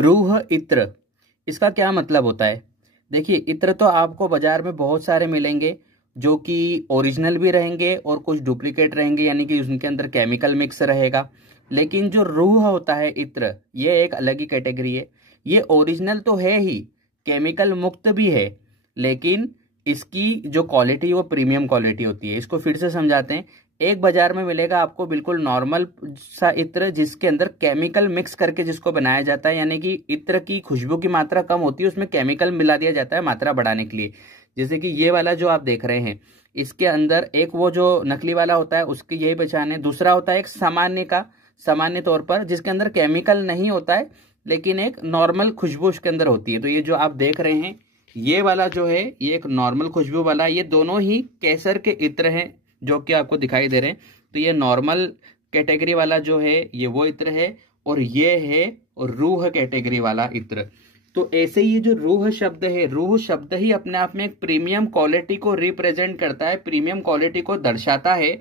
रूह इत्र, इसका क्या मतलब होता है? देखिए, इत्र तो आपको बाजार में बहुत सारे मिलेंगे जो कि ओरिजिनल भी रहेंगे और कुछ डुप्लीकेट रहेंगे, यानी कि उनके अंदर केमिकल मिक्स रहेगा। लेकिन जो रूह होता है इत्र, ये एक अलग ही कैटेगरी है। ये ओरिजिनल तो है ही, केमिकल मुक्त भी है, लेकिन इसकी जो क्वालिटी है वो प्रीमियम क्वालिटी होती है। इसको फिर से समझाते हैं। एक बाजार में मिलेगा आपको बिल्कुल नॉर्मल सा इत्र, जिसके अंदर केमिकल मिक्स करके जिसको बनाया जाता है, यानी कि इत्र की खुशबू की मात्रा कम होती है, उसमें केमिकल मिला दिया जाता है मात्रा बढ़ाने के लिए। जैसे कि ये वाला जो आप देख रहे हैं, इसके अंदर एक वो जो नकली वाला होता है उसकी यही पहचान है। दूसरा होता है एक सामान्य का, सामान्य तौर पर जिसके अंदर केमिकल नहीं होता है लेकिन एक नॉर्मल खुशबू उसके अंदर होती है। तो ये जो आप देख रहे हैं, ये वाला जो है ये एक नॉर्मल खुशबू वाला, ये दोनों ही केसर के इत्र हैं जो कि आपको दिखाई दे रहे हैं। तो ये नॉर्मल कैटेगरी वाला जो है ये वो इत्र है, और ये है रूह कैटेगरी वाला इत्र। तो ऐसे ये जो रूह शब्द है, रूह शब्द ही अपने आप में एक प्रीमियम क्वालिटी को रिप्रेजेंट करता है, प्रीमियम क्वालिटी को दर्शाता है।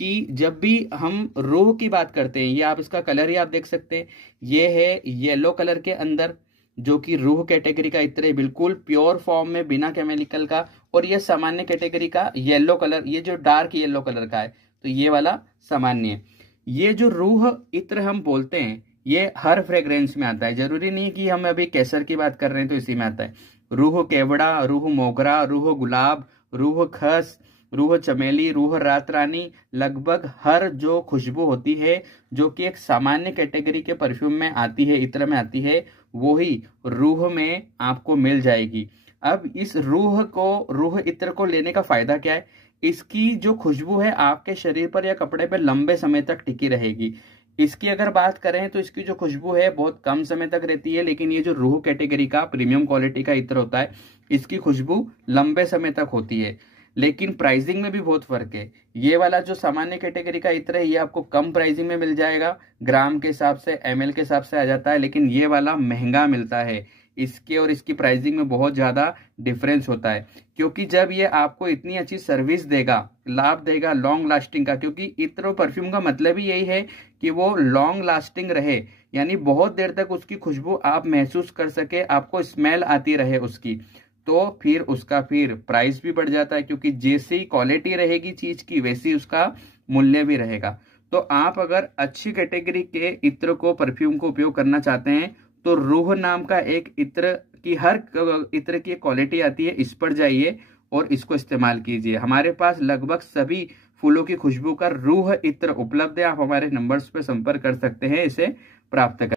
कि जब भी हम रूह की बात करते हैं, ये आप इसका कलर ही आप देख सकते हैं, ये है येलो कलर के अंदर, जो कि रूह कैटेगरी का इत्र है, बिल्कुल प्योर फॉर्म में बिना केमिकल का। और ये सामान्य कैटेगरी का येलो कलर, ये जो डार्क येलो कलर का है, तो ये वाला सामान्य है। ये जो रूह इत्र हम बोलते हैं, ये हर फ्रेग्रेंस में आता है। जरूरी नहीं कि हम अभी केसर की बात कर रहे हैं तो इसी में आता है। रूह केवड़ा, रूह मोगरा, रूह गुलाब, रूह खस, रूह चमेली, रूह रात रानी, लगभग हर जो खुशबू होती है जो कि एक सामान्य कैटेगरी के परफ्यूम में आती है, इत्र में आती है, वो ही रूह में आपको मिल जाएगी। अब इस रूह इत्र को लेने का फायदा क्या है? इसकी जो खुशबू है आपके शरीर पर या कपड़े पर लंबे समय तक टिकी रहेगी। इसकी अगर बात करें तो इसकी जो खुशबू है बहुत कम समय तक रहती है, लेकिन ये जो रूह कैटेगरी का प्रीमियम क्वालिटी का इत्र होता है, इसकी खुशबू लंबे समय तक होती है। लेकिन प्राइसिंग में भी बहुत फर्क है। ये वाला जो सामान्य कैटेगरी का इत्र है ये आपको कम प्राइसिंग में मिल जाएगा, ग्राम के हिसाब से, एमएल के हिसाब से आ जाता है, लेकिन ये वाला महंगा मिलता है। इसके और इसकी प्राइसिंग में बहुत ज्यादा डिफरेंस होता है, क्योंकि जब ये आपको इतनी अच्छी सर्विस देगा, लाभ देगा लॉन्ग लास्टिंग का, क्योंकि इत्र और परफ्यूम का मतलब ही यही है कि वो लॉन्ग लास्टिंग रहे, यानी बहुत देर तक उसकी खुशबू आप महसूस कर सके, आपको स्मेल आती रहे उसकी। तो फिर उसका फिर प्राइस भी बढ़ जाता है, क्योंकि जैसी क्वालिटी रहेगी चीज की वैसी उसका मूल्य भी रहेगा। तो आप अगर अच्छी कैटेगरी के इत्र को, परफ्यूम को उपयोग करना चाहते हैं तो रूह नाम का एक इत्र की, हर इत्र की क्वालिटी आती है, इस पर जाइए और इसको इस्तेमाल कीजिए। हमारे पास लगभग सभी फूलों की खुशबू का रूह इत्र उपलब्ध है। आप हमारे नंबर्स पर संपर्क कर सकते हैं इसे प्राप्त कर।